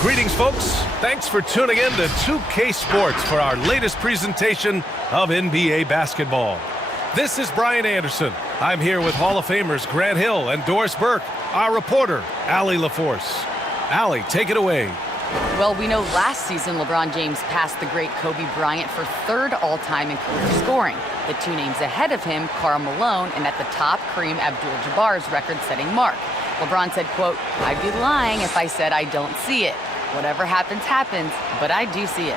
Greetings, folks. Thanks for tuning in to 2K Sports for our latest presentation of NBA basketball. This is Brian Anderson. I'm here with Hall of Famers Grant Hill and Doris Burke, our reporter, Allie LaForce. Allie, take it away. Well, we know last season LeBron James passed the great Kobe Bryant for third all-time in career scoring. The two names ahead of him, Karl Malone, and at the top, Kareem Abdul-Jabbar's record-setting mark. LeBron said, quote, "I'd be lying if I said I don't see it. Whatever happens, happens, but I do see it."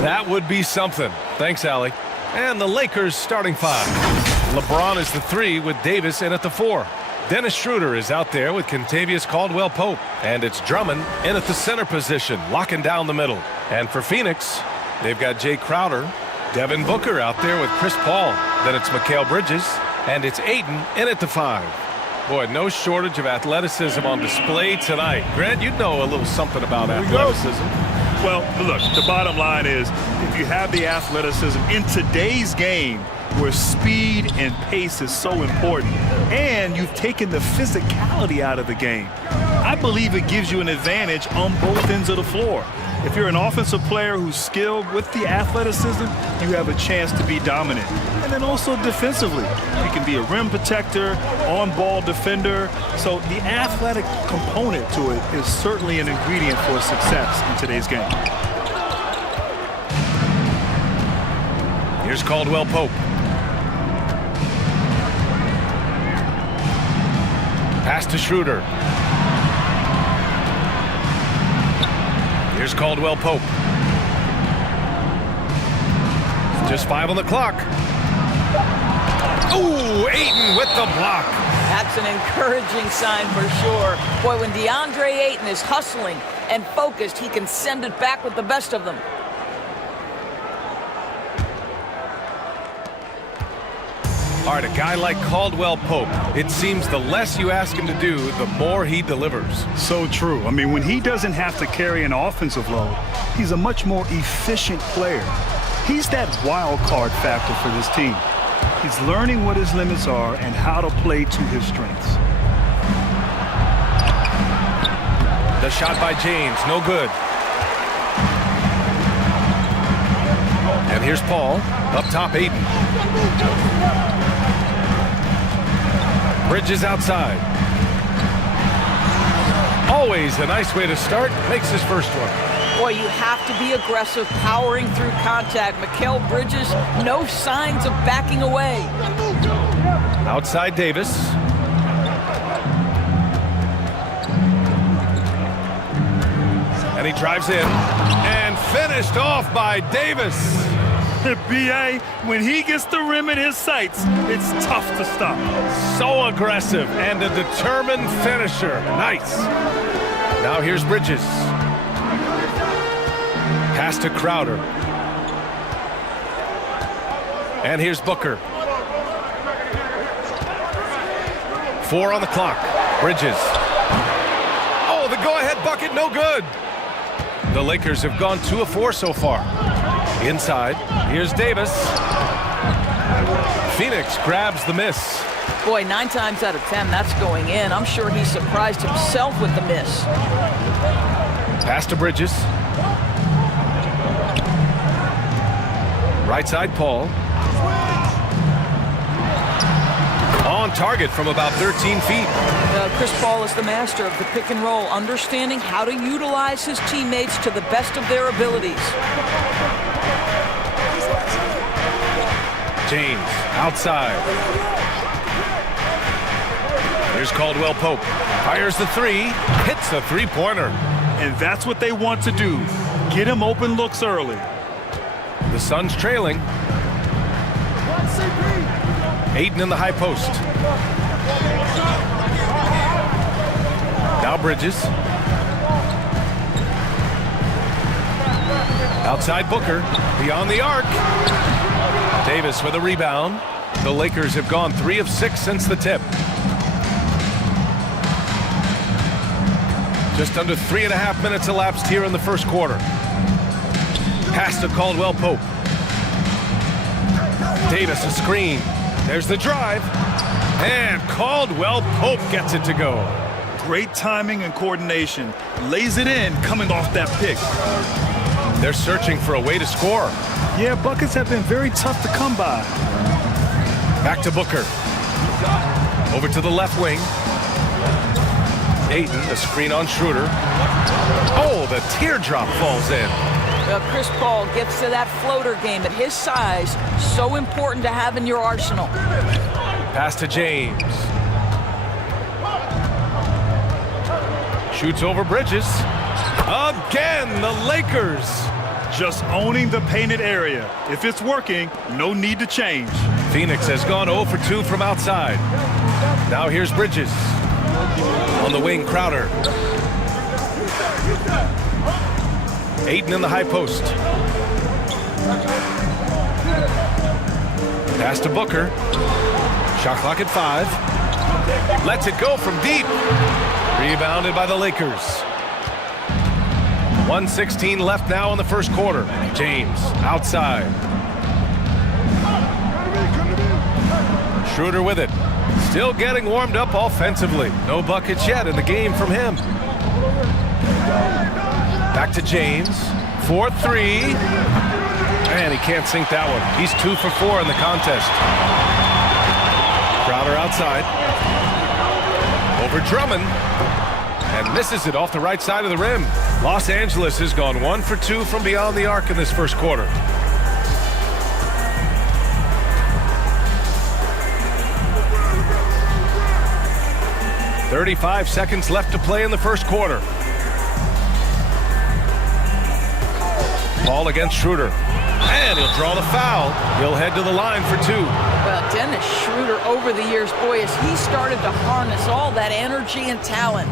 That would be something. Thanks, Allie. And the Lakers starting five. LeBron is the 3 with Davis in at the 4. Dennis Schroeder is out there with Kentavious Caldwell Pope. And it's Drummond in at the center position, locking down the middle. And for Phoenix, they've got Jay Crowder, Devin Booker out there with Chris Paul. Then it's Mikal Bridges, and it's Ayton in at the 5. Boy, no shortage of athleticism on display tonight. Grant, you know a little something about athleticism. Well, look, the bottom line is if you have the athleticism in today's game where speed and pace is so important and you've taken the physicality out of the game, I believe it gives you an advantage on both ends of the floor. If you're an offensive player who's skilled with the athleticism, you have a chance to be dominant. And then also defensively, you can be a rim protector, on-ball defender. So the athletic component to it is certainly an ingredient for success in today's game. Here's Caldwell Pope. Pass to Schroeder. Here's Caldwell Pope. Just 5 on the clock. Ooh, Ayton with the block. That's an encouraging sign for sure. Boy, when DeAndre Ayton is hustling and focused, he can send it back with the best of them. All right, a guy like Caldwell Pope, it seems the less you ask him to do, the more he delivers. So true. I mean, when he doesn't have to carry an offensive load, he's a much more efficient player. He's that wild card factor for this team. He's learning what his limits are and how to play to his strengths. The shot by James, no good. And here's Paul, up top Ayton. Bridges outside. Always a nice way to start. Makes his first one. Boy, you have to be aggressive, powering through contact. Mikal Bridges, no signs of backing away. Outside Davis. And he drives in. And finished off by Davis. B.A., when he gets the rim in his sights, it's tough to stop. So aggressive and a determined finisher. Nice. Now here's Bridges. Pass to Crowder. And here's Booker. 4 on the clock. Bridges. Oh, the go-ahead bucket, no good. The Lakers have gone 2 of 4 so far. Inside, here's Davis. Phoenix grabs the miss. Boy, 9 times out of 10, that's going in. I'm sure he surprised himself with the miss. Pass to Bridges. Right side, Paul. On target from about 13 feet. Chris Paul is the master of the pick and roll, understanding how to utilize his teammates to the best of their abilities. James outside. Here's Caldwell Pope. Fires the 3. Hits the three-pointer. And that's what they want to do. Get him open looks early. The Suns trailing. Ayton in the high post. Now Bridges. Outside Booker. Beyond the arc. Davis with a rebound. The Lakers have gone 3 of 6 since the tip. Just under 3.5 minutes elapsed here in the first quarter. Pass to Caldwell Pope. Davis a screen. There's the drive. And Caldwell Pope gets it to go. Great timing and coordination. Lays it in coming off that pick. They're searching for a way to score. Yeah, buckets have been very tough to come by. Back to Booker. Over to the left wing. Ayton, the screen on Schroeder. Oh, the teardrop falls in. Well, Chris Paul gets to that floater game at his size. So important to have in your arsenal. Pass to James. Shoots over Bridges. Again, the Lakers. Just owning the painted area. If it's working, no need to change. Phoenix has gone 0 for 2 from outside. Now here's Bridges. On the wing, Crowder. Ayton in the high post. Pass to Booker. Shot clock at 5. Lets it go from deep. Rebounded by the Lakers. 1:16 left now in the first quarter. James outside. Schroeder with it. Still getting warmed up offensively. No buckets yet in the game from him. Back to James. 4-3. And he can't sink that one. He's 2 for 4 in the contest. Crowder outside. Over Drummond. And misses it off the right side of the rim. Los Angeles has gone 1 for 2 from beyond the arc in this first quarter. "35 seconds left to play in the first quarter. Ball against Schroeder. And he'll draw the foul. He'll head to the line for 2. Well, Dennis Schroeder over the years, boy, as he started to harness all that energy and talent.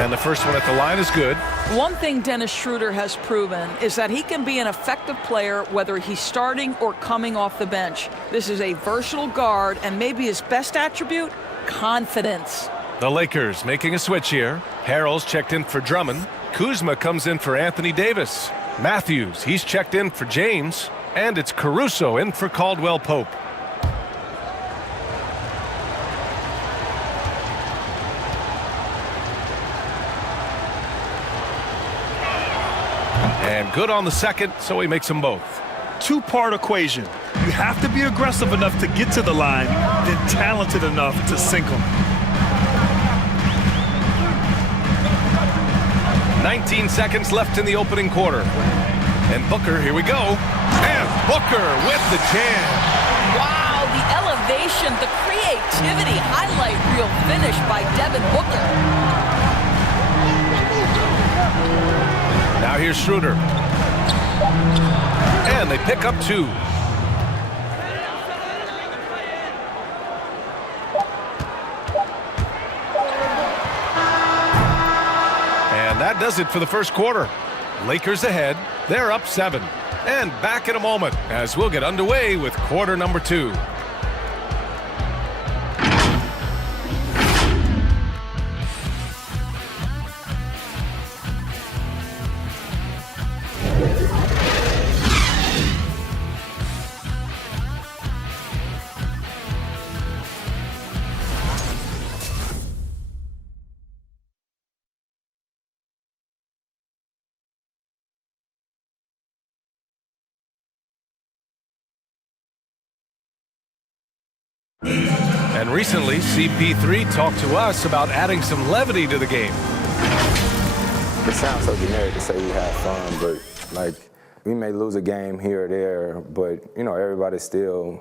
And the first one at the line is good. One thing Dennis Schroeder has proven is that he can be an effective player whether he's starting or coming off the bench. This is a versatile guard, and maybe his best attribute, confidence. The Lakers making a switch here. Harrell's checked in for Drummond. Kuzma comes in for Anthony Davis. Matthews, he's checked in for James. And it's Caruso in for Caldwell Pope. And good on the second, so he makes them both. Two-part equation. You have to be aggressive enough to get to the line, then talented enough to sink them. 19 seconds left in the opening quarter. And Booker, here we go. And Booker with the jam. Wow, the elevation, the creativity, highlight reel finish by Devin Booker. Now here's Schroeder. And they pick up 2. And that does it for the first quarter. Lakers ahead. They're up 7. And back in a moment as we'll get underway with quarter number 2. And recently, CP3 talked to us about adding some levity to the game. It sounds so generic to say we have fun, but like we may lose a game here or there, but you know everybody's still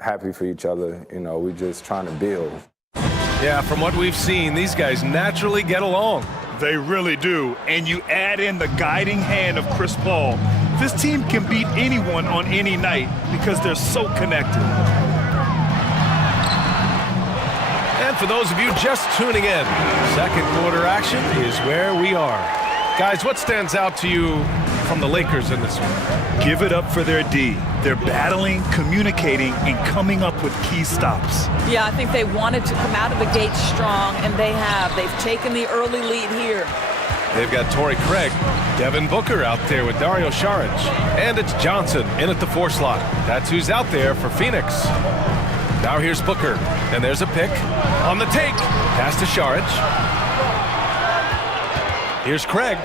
happy for each other. We're just trying to build. Yeah, from what we've seen, these guys naturally get along. They really do. And you add in the guiding hand of Chris Paul. This team can beat anyone on any night because they're so connected. And for those of you just tuning in, second quarter action is where we are. Guys, what stands out to you from the Lakers in this one. Give it up for their D. They're battling, communicating, and coming up with key stops. Yeah, I think they wanted to come out of the gate strong, and they have. They've taken the early lead here. They've got Torrey Craig, Devin Booker out there with Dario Saric. And it's Johnson in at the 4 slot. That's who's out there for Phoenix. Now here's Booker, and there's a pick on the take. Pass to Saric. Here's Craig.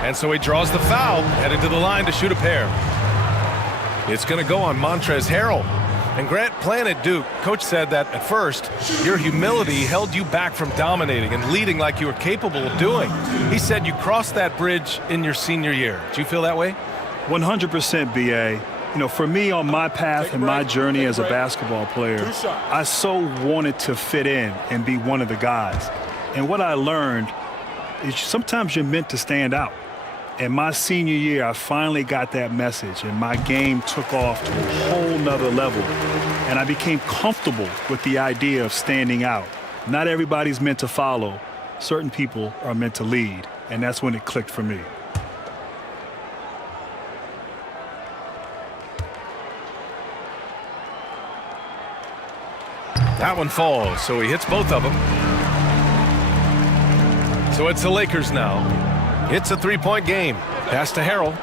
And so he draws the foul, headed to the line to shoot a pair. It's going to go on Montrezl Harrell. And Grant, playing at Duke, coach said that at first, your humility held you back from dominating and leading like you were capable of doing. He said you crossed that bridge in your senior year. Do you feel that way? 100% BA. You know, for me on my path and my journey as a basketball player, I so wanted to fit in and be one of the guys. And what I learned is sometimes you're meant to stand out. In my senior year, I finally got that message, and my game took off to a whole nother level. And I became comfortable with the idea of standing out. Not everybody's meant to follow. Certain people are meant to lead, and that's when it clicked for me. That one falls, so he hits both of them. So it's the Lakers now. It's a 3-point game. Pass to Harrell.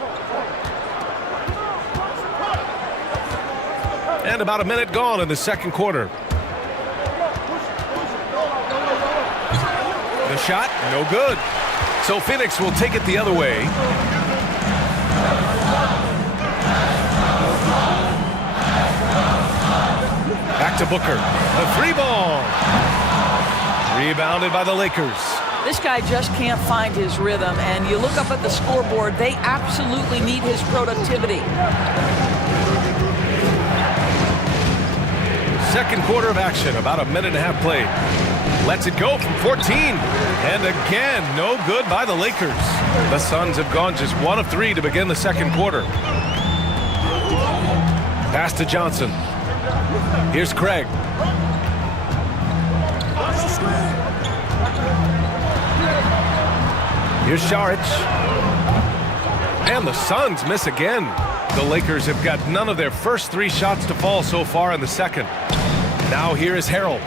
And about a minute gone in the second quarter. The shot, no good. So Phoenix will take it the other way. Back to Booker. The 3-ball. Rebounded by the Lakers. This guy just can't find his rhythm, and you look up at the scoreboard, they absolutely need his productivity. Second quarter of action, about a minute and a half played. Lets it go from 14. And again, no good by the Lakers. The Suns have gone just 1 of 3 to begin the second quarter. Pass to Johnson. Here's Craig. Here's Saric. And the Suns miss again. The Lakers have got none of their first 3 shots to fall so far in the second. Now here is Harrell.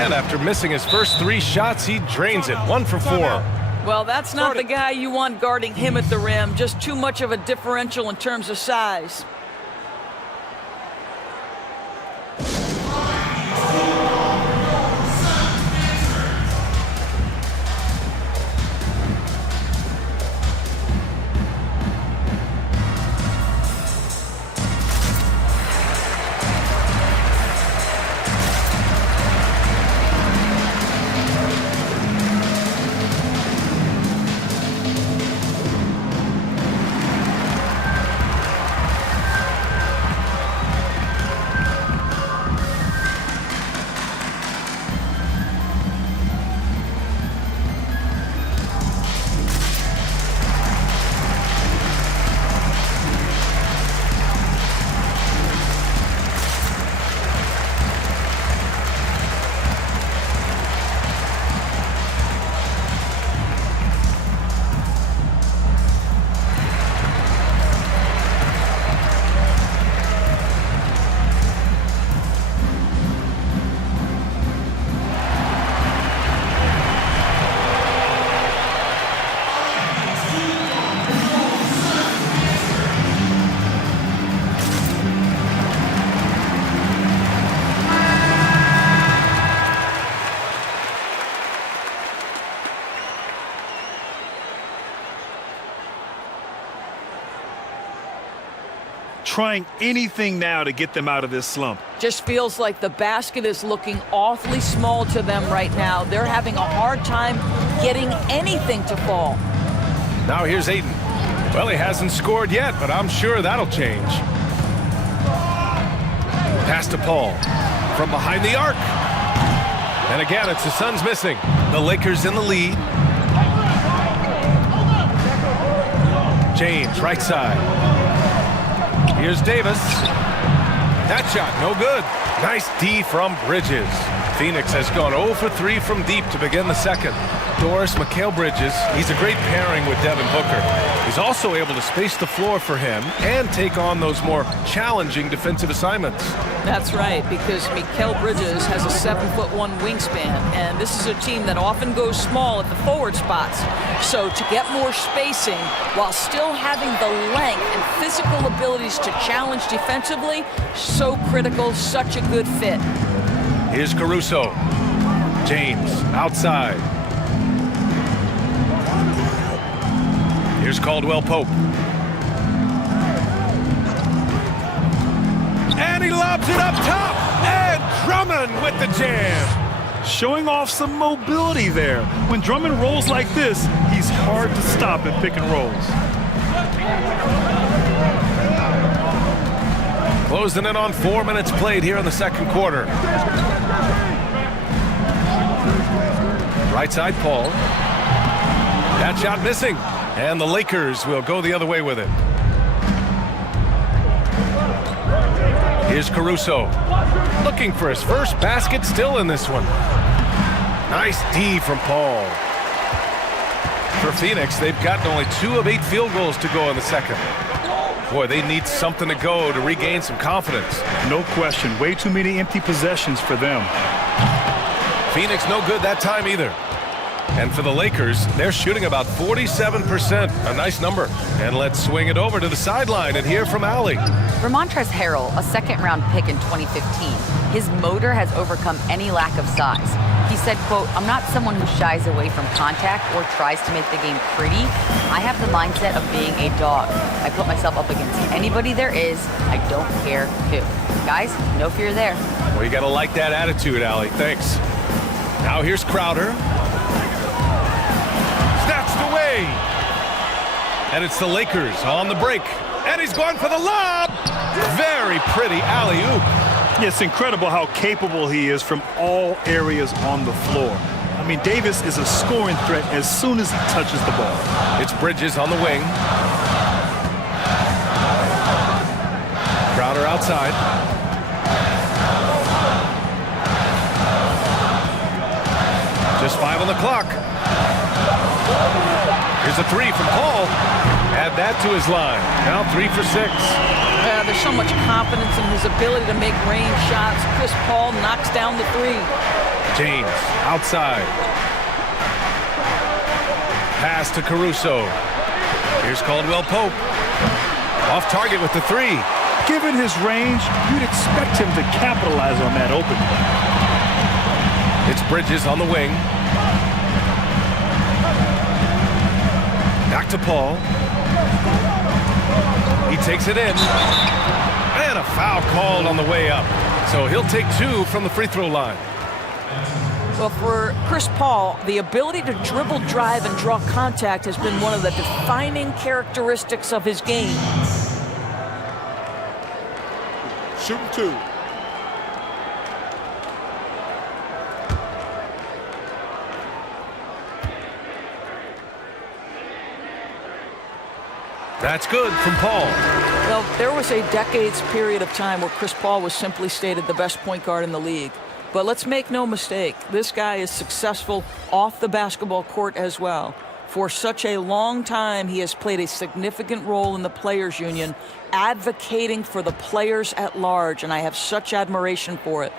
And after missing his first 3 shots, he drains it. 1 for 4. Well, that's not the guy you want guarding him at the rim. Just too much of a differential in terms of size. Trying anything now to get them out of this slump. Just feels like the basket is looking awfully small to them right now. They're having a hard time getting anything to fall. Now here's Ayton. Well, he hasn't scored yet, but I'm sure that'll change. Pass to Paul from behind the arc. And again, it's the Suns missing. The Lakers in the lead. James, right side. Here's Davis. That shot, no good. Nice D from Bridges. Phoenix has gone 0 for 3 from deep to begin the second. Doris, Mikal Bridges, he's a great pairing with Devin Booker. He's also able to space the floor for him and take on those more challenging defensive assignments. That's right, because Mikal Bridges has a 7'1" wingspan, and this is a team that often goes small at the forward spots. So to get more spacing while still having the length and physical abilities to challenge defensively, so critical, such a good fit. Here's Caruso. James outside. Here's Caldwell Pope. And he lobs it up top. And Drummond with the jam. Showing off some mobility there. When Drummond rolls like this, he's hard to stop in pick and rolls. Closing in on 4 minutes played here in the second quarter. Right side, Paul. That shot missing. And the Lakers will go the other way with it. Here's Caruso. Looking for his first basket, still in this one. Nice D from Paul. For Phoenix, they've gotten only 2 of 8 field goals to go in the second. Boy, they need something to go to regain some confidence. No question. Way too many empty possessions for them. Phoenix no good that time either. And for the Lakers, they're shooting about 47%. A nice number. And let's swing it over to the sideline and hear from Allie. Ramontrez Harrell, a second-round pick in 2015. His motor has overcome any lack of size. He said, quote, "I'm not someone who shies away from contact or tries to make the game pretty. I have the mindset of being a dog. I put myself up against anybody there is. I don't care who." Guys, no fear there. Well, you got to like that attitude, Allie. Thanks. Now here's Crowder. Snatched away. And it's the Lakers on the break. And he's going for the lob. Very pretty alley-oop. It's incredible how capable he is from all areas on the floor. I mean, Davis is a scoring threat as soon as he touches the ball. It's Bridges on the wing. Crowder outside. Just 5 on the clock. Here's a 3 from Paul. Add that to his line. Now 3 for 6. There's so much confidence in his ability to make range shots. Chris Paul knocks down the 3. James outside. Pass to Caruso. Here's Caldwell Pope. Off target with the 3. Given his range, you'd expect him to capitalize on that opening. It's Bridges on the wing. Back to Paul. He takes it in. And a foul called on the way up. So he'll take 2 from the free throw line. Well, for Chris Paul, the ability to dribble, drive, and draw contact has been one of the defining characteristics of his game. Shooting 2. That's good from Paul. Well, there was a decades period of time where Chris Paul was simply stated the best point guard in the league. But let's make no mistake, this guy is successful off the basketball court as well. For such a long time, he has played a significant role in the Players Union, advocating for the players at large, and I have such admiration for it.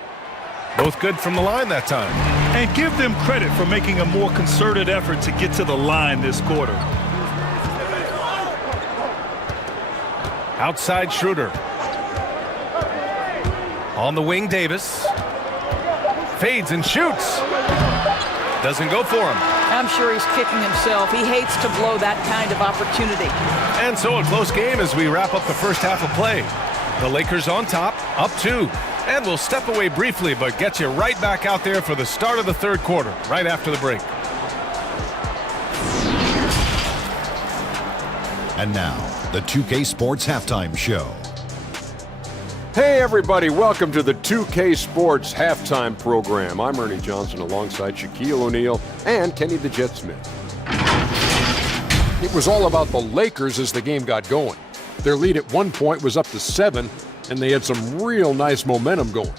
Both good from the line that time. And give them credit for making a more concerted effort to get to the line this quarter. Outside Schroeder. On the wing, Davis. Fades and shoots. Doesn't go for him. I'm sure he's kicking himself. He hates to blow that kind of opportunity. And so a close game as we wrap up the first half of play. The Lakers on top, up 2. And we'll step away briefly, but get you right back out there for the start of the third quarter, right after the break. And now, the 2K Sports Halftime Show. Hey everybody, welcome to the 2K Sports Halftime Program. I'm Ernie Johnson alongside Shaquille O'Neal and Kenny the Jet Smith. It was all about the Lakers as the game got going. Their lead at one point was up to 7, and they had some real nice momentum going.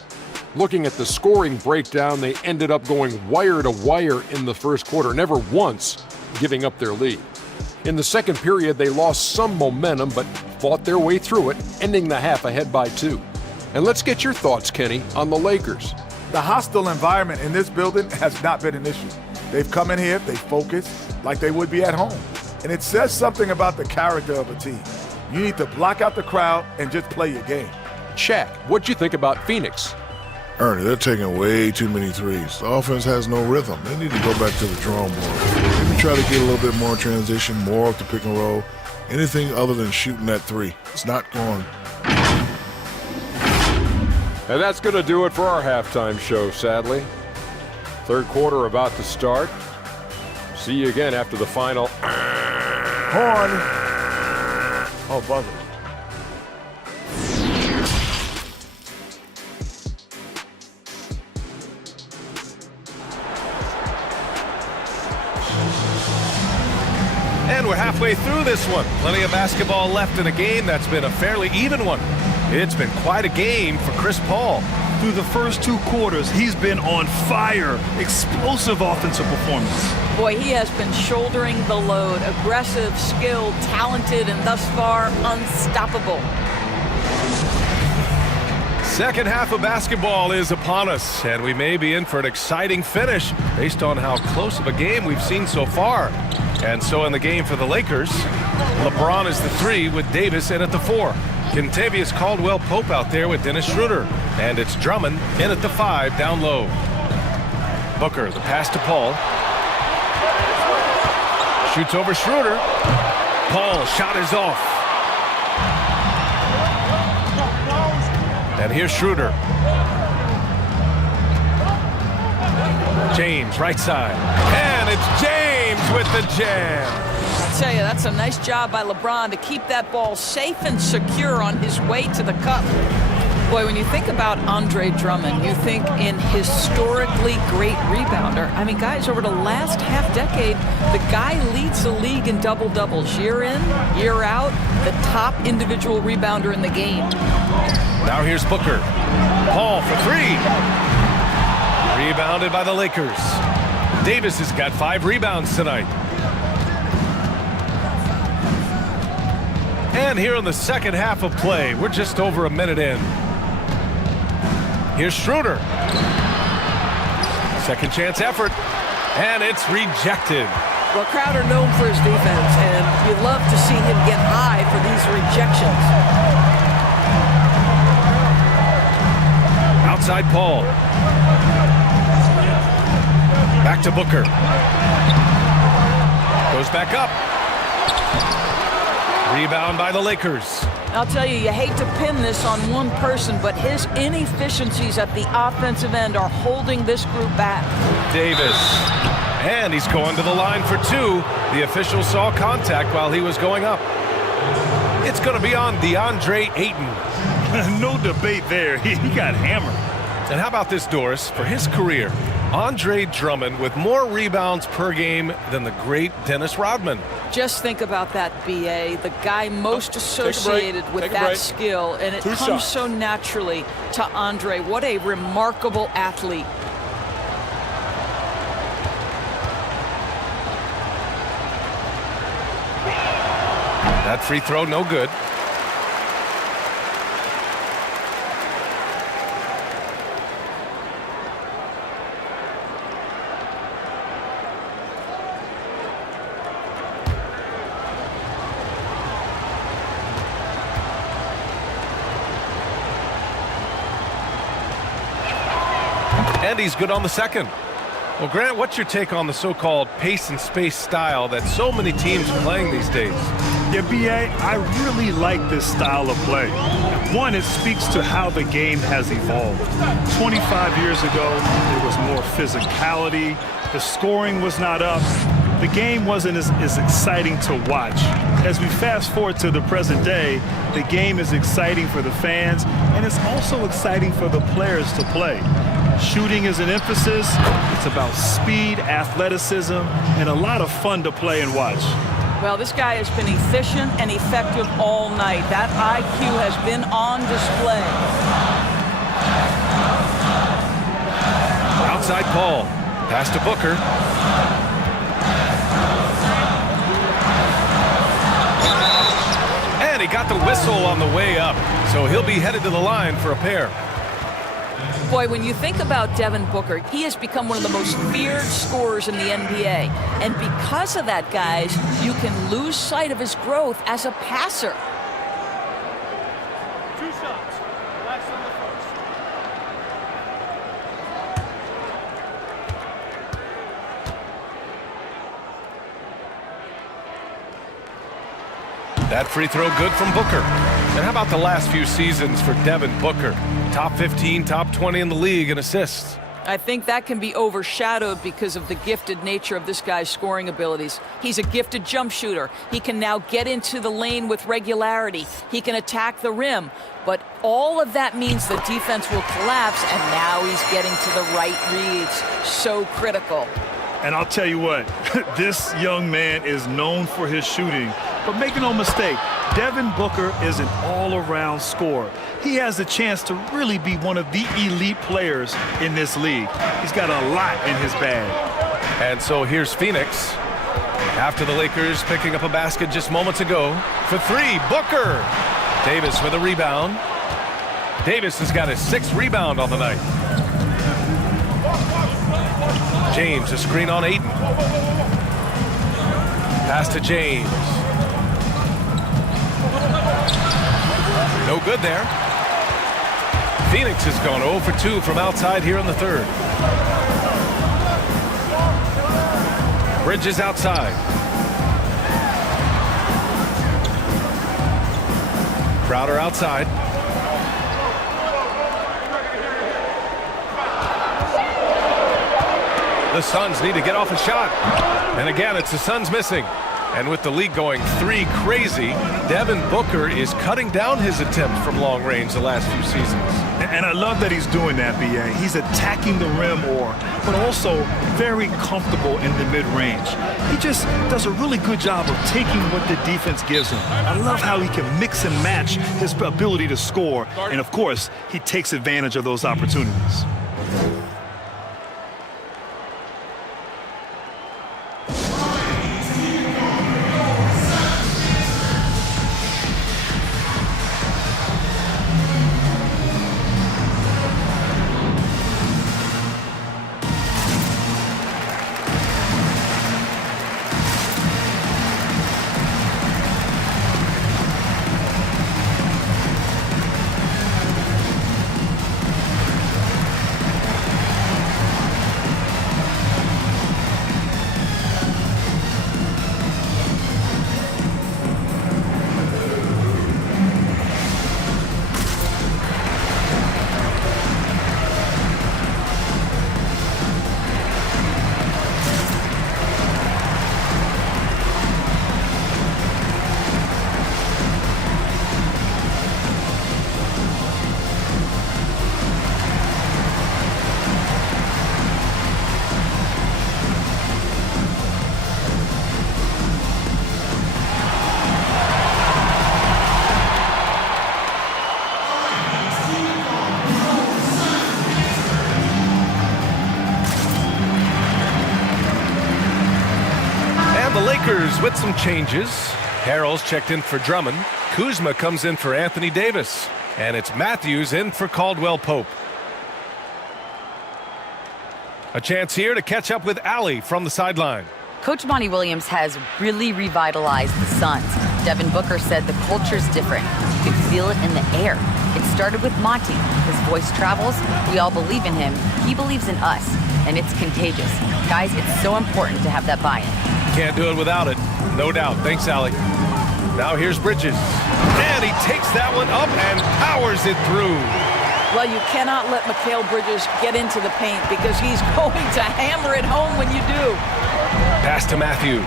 Looking at the scoring breakdown, they ended up going wire to wire in the first quarter, never once giving up their lead. In the second period, they lost some momentum, but fought their way through it, ending the half ahead by 2. And let's get your thoughts, Kenny, on the Lakers. The hostile environment in this building has not been an issue. They've come in here, they focus like they would be at home. And it says something about the character of a team. You need to block out the crowd and just play your game. Shaq, what'd you think about Phoenix? Ernie, they're taking way too many threes. The offense has no rhythm. They need to go back to the drawing board. Maybe try to get a little bit more transition, more off the pick and roll. Anything other than shooting that three. It's not going. And that's going to do it for our halftime show, sadly. Third quarter about to start. See you again after the final. Horn. Oh, buzzer. And we're halfway through this one. Plenty of basketball left in a game that's been a fairly even one. It's been quite a game for Chris Paul. Through the first 2 quarters, he's been on fire. Explosive offensive performance. Boy, he has been shouldering the load. Aggressive, skilled, talented, and thus far unstoppable. Second half of basketball is upon us, and we may be in for an exciting finish based on how close of a game we've seen so far. And so in the game for the Lakers, LeBron is the 3 with Davis in at the 4. Contavious Caldwell Pope out there with Dennis Schroeder. And it's Drummond in at the 5 down low. Booker, the pass to Paul. Shoots over Schroeder. Paul, shot is off. And here's Schroeder. James, right side. And it's James with the jam. I tell you, that's a nice job by LeBron to keep that ball safe and secure on his way to the cup. Boy, when you think about Andre Drummond, you think in historically great rebounder. I mean, guys, over the last half-decade, the guy leads the league in double-doubles year in, year out, the top individual rebounder in the game. Now here's Booker. Paul for 3. Rebounded by the Lakers. Davis has got 5 rebounds tonight. And here in the second half of play, we're just over a minute in. Here's Schroeder. Second chance effort, and it's rejected. Well, Crowder known for his defense, and you'd love to see him get high for these rejections. Outside Paul. Back to Booker. Goes back up. Rebound by the Lakers. I'll tell you, you hate to pin this on one person, but his inefficiencies at the offensive end are holding this group back. Davis. And he's going to the line for 2. The official saw contact while he was going up. It's going to be on DeAndre Ayton. No debate there. He got hammered. And how about this, Doris? For his career, Andre Drummond with more rebounds per game than the great Dennis Rodman. Just think about that, B.A., the guy most associated with that skill, and it comes so naturally to Andre. What a remarkable athlete. That free throw, no good. And he's good on the second. Well, Grant, what's your take on the so-called pace and space style that so many teams are playing these days? Yeah, B.A., I really like this style of play. One, it speaks to how the game has evolved. 25 years ago, there was more physicality. The scoring was not up. The game wasn't as exciting to watch. As we fast forward to the present day, the game is exciting for the fans, and it's also exciting for the players to play. Shooting is an emphasis. It's about speed, athleticism, and a lot of fun to play and watch. Well, this guy has been efficient and effective all night. That IQ has been on display. Outside call. Pass to Booker. And he got the whistle on the way up. So he'll be headed to the line for a pair. Boy, when you think about Devin Booker, he has become one of the most feared scorers in the NBA. And because of that, guys, you can lose sight of his growth as a passer. 2 shots. Relax on the first. That free throw good from Booker. And how about the last few seasons for Devin Booker? Top 15, top 20 in the league in assists. I think that can be overshadowed because of the gifted nature of this guy's scoring abilities. He's a gifted jump shooter. He can now get into the lane with regularity. He can attack the rim. But all of that means the defense will collapse, and now he's getting to the right reads. So critical. And I'll tell you what, this young man is known for his shooting. But make no mistake, Devin Booker is an all-around scorer. He has a chance to really be one of the elite players in this league. He's got a lot in his bag. And so here's Phoenix. After the Lakers picking up a basket just moments ago. For 3, Booker. Davis with a rebound. Davis has got his 6th rebound on the night. James, a screen on Ayton. Pass to James. No good there. Phoenix has gone 0 for 2 from outside here in the 3rd. Bridges outside. Crowder outside. The Suns need to get off a shot. And again, it's the Suns missing. And with the league going 3 crazy, Devin Booker is cutting down his attempts from long range the last few seasons. And I love that he's doing that, B.A. He's attacking the rim more, but also very comfortable in the mid-range. He just does a really good job of taking what the defense gives him. I love how he can mix and match his ability to score. And, of course, he takes advantage of those opportunities. Lakers with some changes. Harrell's checked in for Drummond. Kuzma comes in for Anthony Davis. And it's Matthews in for Caldwell Pope. A chance here to catch up with Allie from the sideline. Coach Monty Williams has really revitalized the Suns. Devin Booker said the culture's different. You can feel it in the air. It started with Monty. His voice travels. We all believe in him. He believes in us. And it's contagious. Guys, it's so important to have that buy-in. Can't do it without it. No doubt. Thanks, Allie. Now here's Bridges. And he takes that one up and powers it through. Well, you cannot let Mikal Bridges get into the paint because he's going to hammer it home when you do. Pass to Matthews.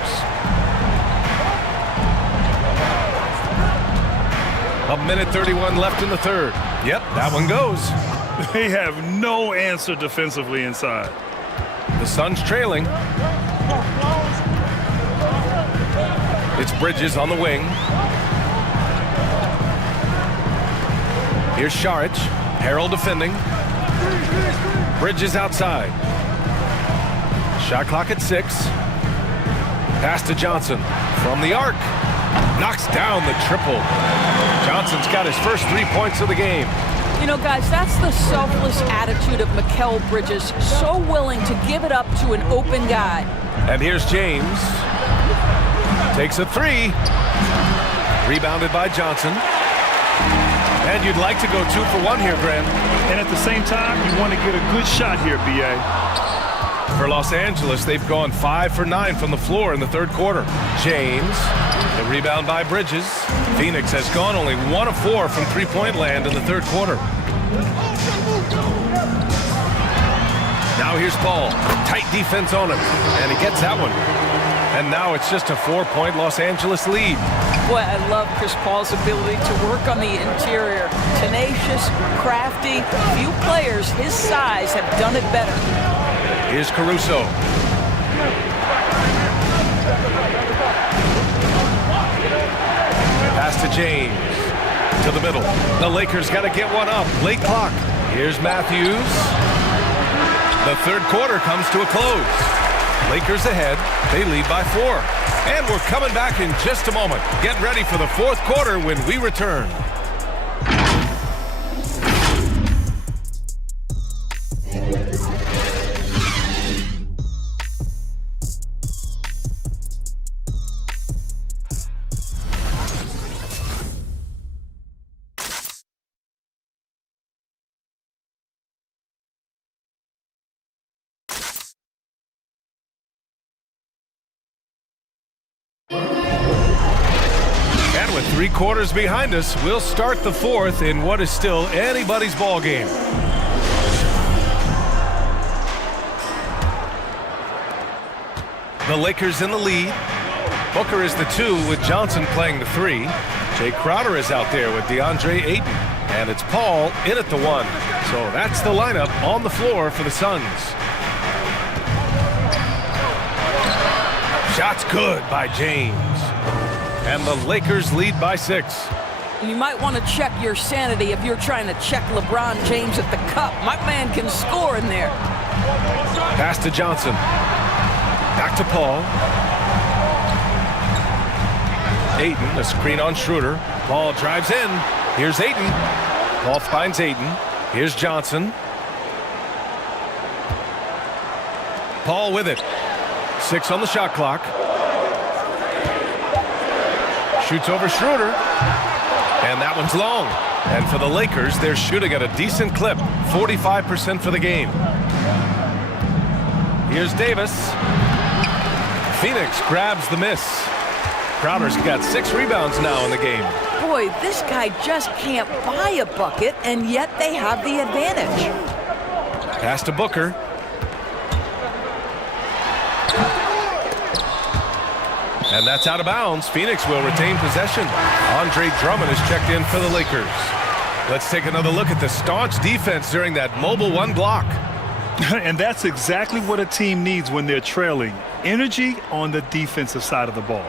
A minute 31 left in the third. Yep, that one goes. They have no answer defensively inside. The Suns trailing. It's Bridges on the wing. Here's Saric. Harrell defending. Bridges outside. Shot clock at 6. Pass to Johnson. From the arc. Knocks down the triple. Johnson's got his first 3 points of the game. You know, guys, that's the selfless attitude of Mikal Bridges. So willing to give it up to an open guy. And here's James. Takes a 3. Rebounded by Johnson. And you'd like to go 2 for 1 here, Grant. And at the same time, you want to get a good shot here, B.A. For Los Angeles, they've gone 5 for 9 from the floor in the third quarter. James, the rebound by Bridges. Phoenix has gone only 1 of 4 from three-point land in the third quarter. Now here's Paul. Tight defense on him, and he gets that one. And now it's just a 4-point Los Angeles lead. Boy, I love Chris Paul's ability to work on the interior. Tenacious, crafty. Few players his size have done it better. Here's Caruso. Pass to James. To the middle. The Lakers got to get one up. Late clock. Here's Matthews. The third quarter comes to a close. Lakers ahead. They lead by 4. And we're coming back in just a moment. Get ready for the fourth quarter when we return. And with 3 quarters behind us, we'll start the fourth in what is still anybody's ball game. The Lakers in the lead. Booker is the 2 with Johnson playing the 3. Jay Crowder is out there with DeAndre Ayton. And it's Paul in at the 1. So that's the lineup on the floor for the Suns. Shot's good by James. And the Lakers lead by 6. You might want to check your sanity if you're trying to check LeBron James at the cup. My man can score in there. Pass to Johnson. Back to Paul. Ayton, a screen on Schroeder. Paul drives in. Here's Ayton. Paul finds Ayton. Here's Johnson. Paul with it. 6 on the shot clock. Shoots over Schroeder. And that one's long. And for the Lakers, they're shooting at a decent clip. 45% for the game. Here's Davis. Phoenix grabs the miss. Crowder's got 6 rebounds now in the game. Boy, this guy just can't buy a bucket, and yet they have the advantage. Pass to Booker. And that's out of bounds. Phoenix will retain possession. Andre Drummond is checked in for the Lakers. Let's take another look at the staunch defense during that mobile 1 block. And that's exactly what a team needs when they're trailing. Energy on the defensive side of the ball.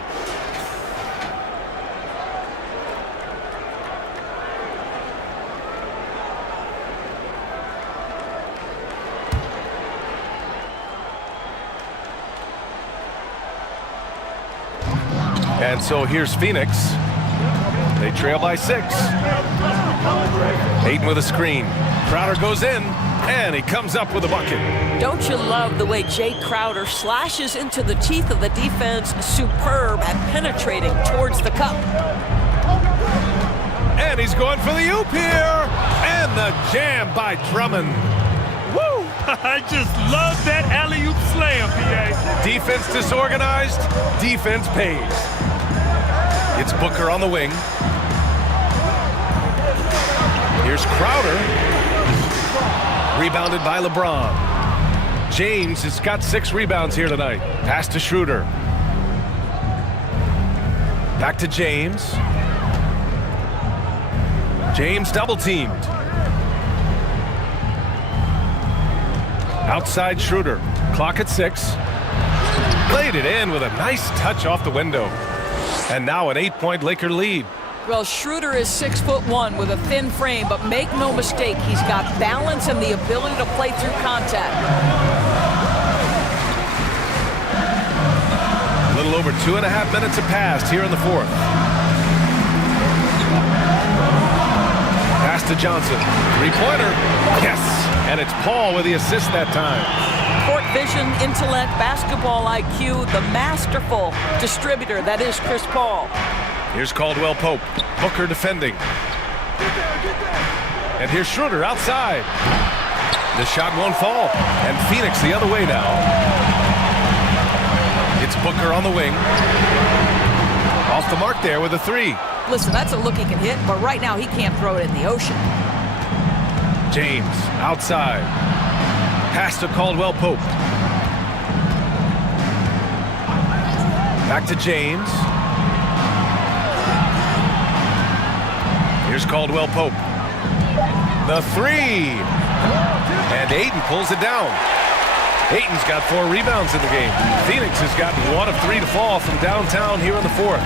And so here's Phoenix. They trail by 6. Ayton with a screen. Crowder goes in, and he comes up with a bucket. Don't you love the way Jay Crowder slashes into the teeth of the defense? Superb at penetrating towards the cup. And he's going for the oop here. And the jam by Drummond. Woo! I just love that alley-oop slam, PA. Defense disorganized, defense pays. It's Booker on the wing. Here's Crowder. Rebounded by LeBron. James has got 6 rebounds here tonight. Pass to Schroeder. Back to James. James double teamed. Outside Schroeder. Clock at 6. Played it in with a nice touch off the window. And now an 8-point Laker lead. Well, Schroeder is 6'1" with a thin frame, but make no mistake, he's got balance and the ability to play through contact. A little over 2.5 minutes have passed here in the fourth. Pass to Johnson. Three-pointer. Yes. And it's Paul with the assist that time. Court vision, intellect, basketball IQ, the masterful distributor that is Chris Paul. Here's Caldwell Pope. Booker defending. And here's Schroeder outside. The shot won't fall. And Phoenix the other way now. It's Booker on the wing. Off the mark there with a three. Listen, that's a look he can hit, but right now he can't throw it in the ocean. James outside. Pass to Caldwell Pope. Back to James. Here's Caldwell Pope. The three. And Ayton pulls it down. Ayton's got 4 rebounds in the game. Phoenix has gotten 1 of 3 to fall from downtown here in the fourth.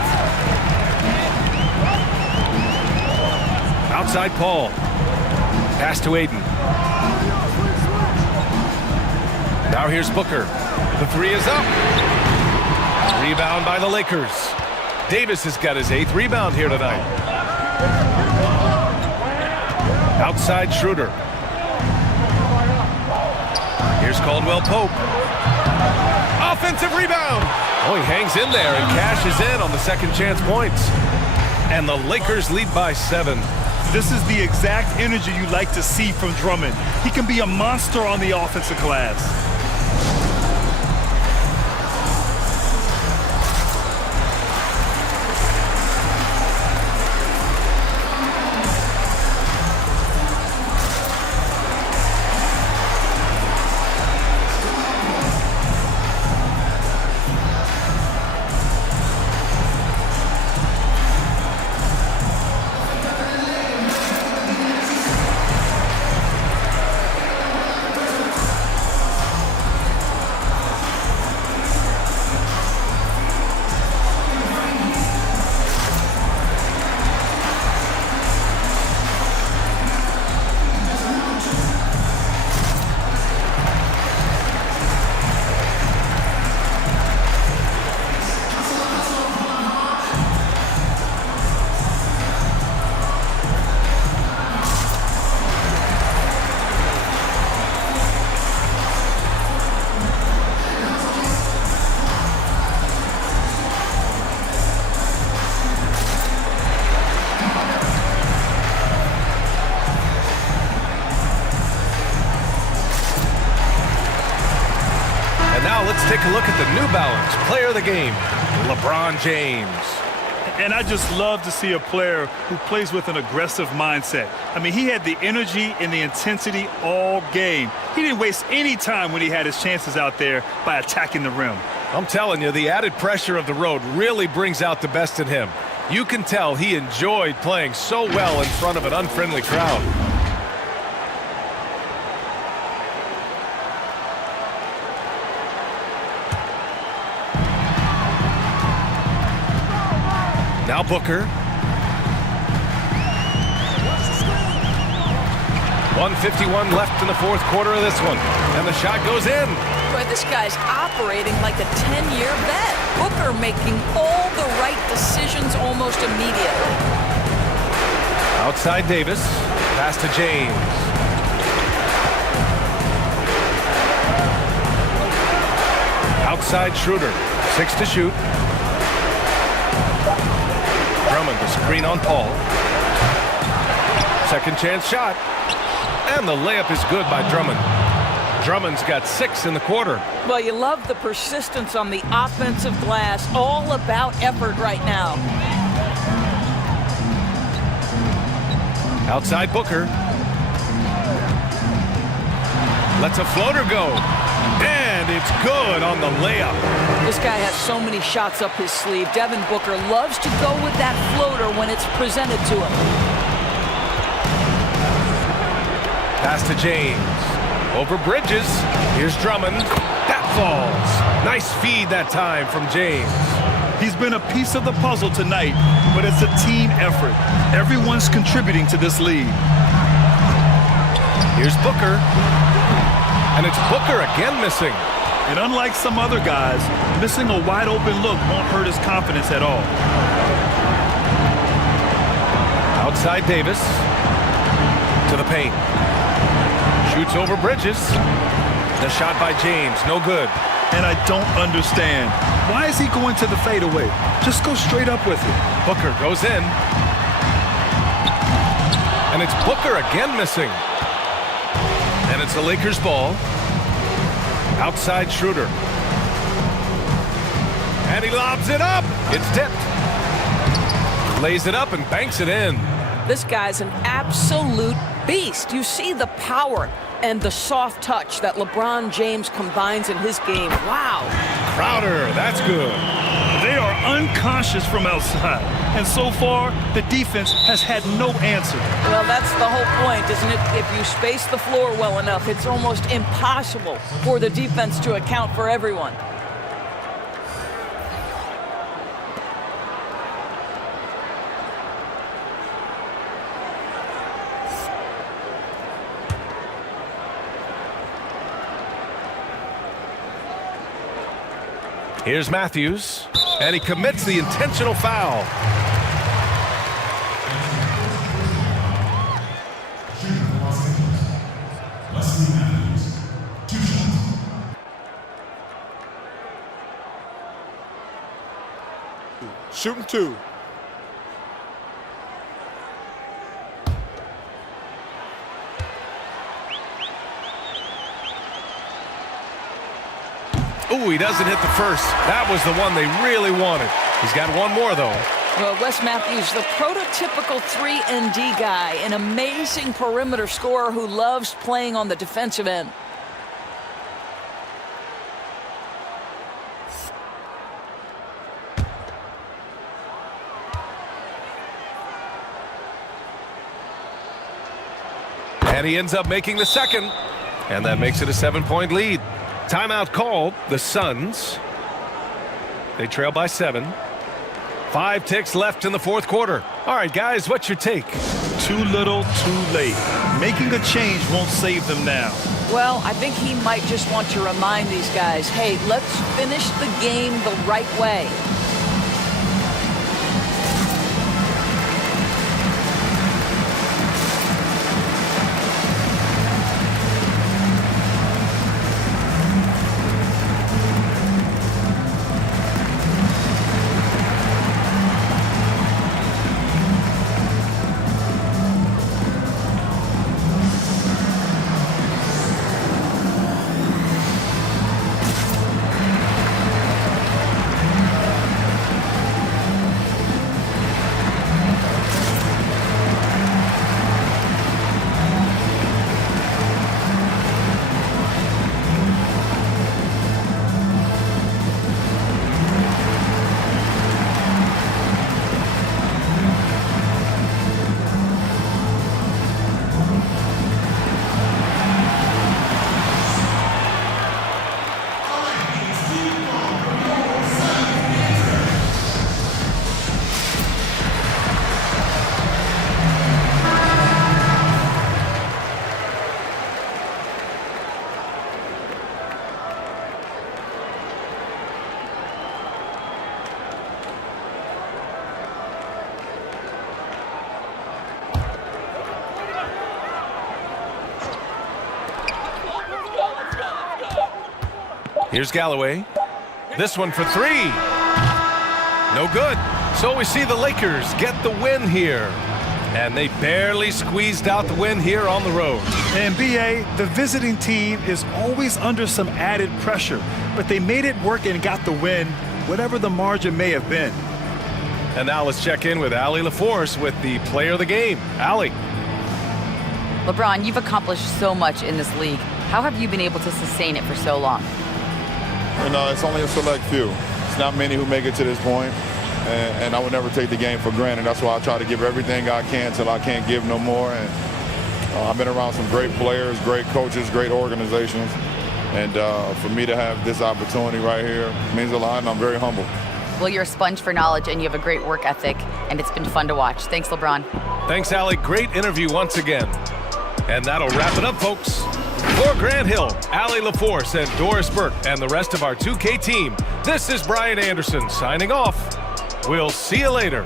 Outside Paul. Pass to Ayton. Now here's Booker. The three is up. Rebound by the Lakers. Davis has got his 8th rebound here tonight. Outside Schroeder. Here's Caldwell Pope. Offensive rebound. Oh, he hangs in there and cashes in on the second chance points. And the Lakers lead by 7. This is the exact energy you like to see from Drummond. He can be a monster on the offensive glass. Let's take a look at the New Balance player of the game, LeBron James. And I just love to see a player who plays with an aggressive mindset. I mean, he had the energy and the intensity all game. He didn't waste any time when he had his chances out there by attacking the rim. I'm telling you, the added pressure of the road really brings out the best in him. You can tell he enjoyed playing so well in front of an unfriendly crowd. Now Booker. 1:51 left in the fourth quarter of this one. And the shot goes in. Boy, this guy's operating like a 10-year vet. Booker making all the right decisions almost immediately. Outside Davis. Pass to James. Outside Schroeder. 6 to shoot. Drummond, the screen on Paul. Second chance shot. And the layup is good by Drummond. Drummond's got 6 in the quarter. Well, you love the persistence on the offensive glass. All about effort right now. Outside Booker. Lets a floater go. And it's good on the layup. This guy has so many shots up his sleeve. Devin Booker loves to go with that floater when it's presented to him. Pass to James. Over Bridges. Here's Drummond. That falls. Nice feed that time from James. He's been a piece of the puzzle tonight, but it's a team effort. Everyone's contributing to this lead. Here's Booker. And it's Booker again missing. And unlike some other guys, missing a wide open look won't hurt his confidence at all. Outside Davis. To the paint. Shoots over Bridges. The shot by James, no good. And I don't understand. Why is he going to the fadeaway? Just go straight up with it. Booker goes in. And it's Booker again missing. And it's the Lakers ball. Outside Schroeder. And he lobs it up. It's tipped. Lays it up and banks it in. This guy's an absolute beast. You see the power and the soft touch that LeBron James combines in his game. Wow. Crowder, that's good. They are unconscious from outside. And so far, the defense has had no answer. Well, that's the whole point, isn't it? If you space the floor well enough, it's almost impossible for the defense to account for everyone. Here's Matthews, and he commits the intentional foul. Shooting two. Ooh, he doesn't hit the first. That was the one they really wanted. He's got one more, though. Well, Wes Matthews, the prototypical 3-and-D guy, an amazing perimeter scorer who loves playing on the defensive end. And he ends up making the second. And that makes it a 7-point lead. Timeout called. The Suns. They trail by 7. 5 ticks left in the fourth quarter. All right, guys, what's your take? Too little, too late. Making a change won't save them now. Well, I think he might just want to remind these guys, hey, let's finish the game the right way. Here's Galloway. This one for 3. No good. So we see the Lakers get the win here. And they barely squeezed out the win here on the road. And B.A., the visiting team is always under some added pressure. But they made it work and got the win, whatever the margin may have been. And now let's check in with Allie LaForce with the player of the game. Allie. LeBron, you've accomplished so much in this league. How have you been able to sustain it for so long? It's only a select few. It's not many who make it to this point, and I would never take the game for granted. That's why I try to give everything I can till I can't give no more. And I've been around some great players, great coaches, great organizations, and for me to have this opportunity right here means a lot, and I'm very humble. Well, you're a sponge for knowledge, and you have a great work ethic, and it's been fun to watch. Thanks, LeBron. Thanks, Allie. Great interview once again. And that'll wrap it up, folks. For Grant Hill, Allie LaForce, and Doris Burke, and the rest of our 2K team, this is Brian Anderson signing off. We'll see you later.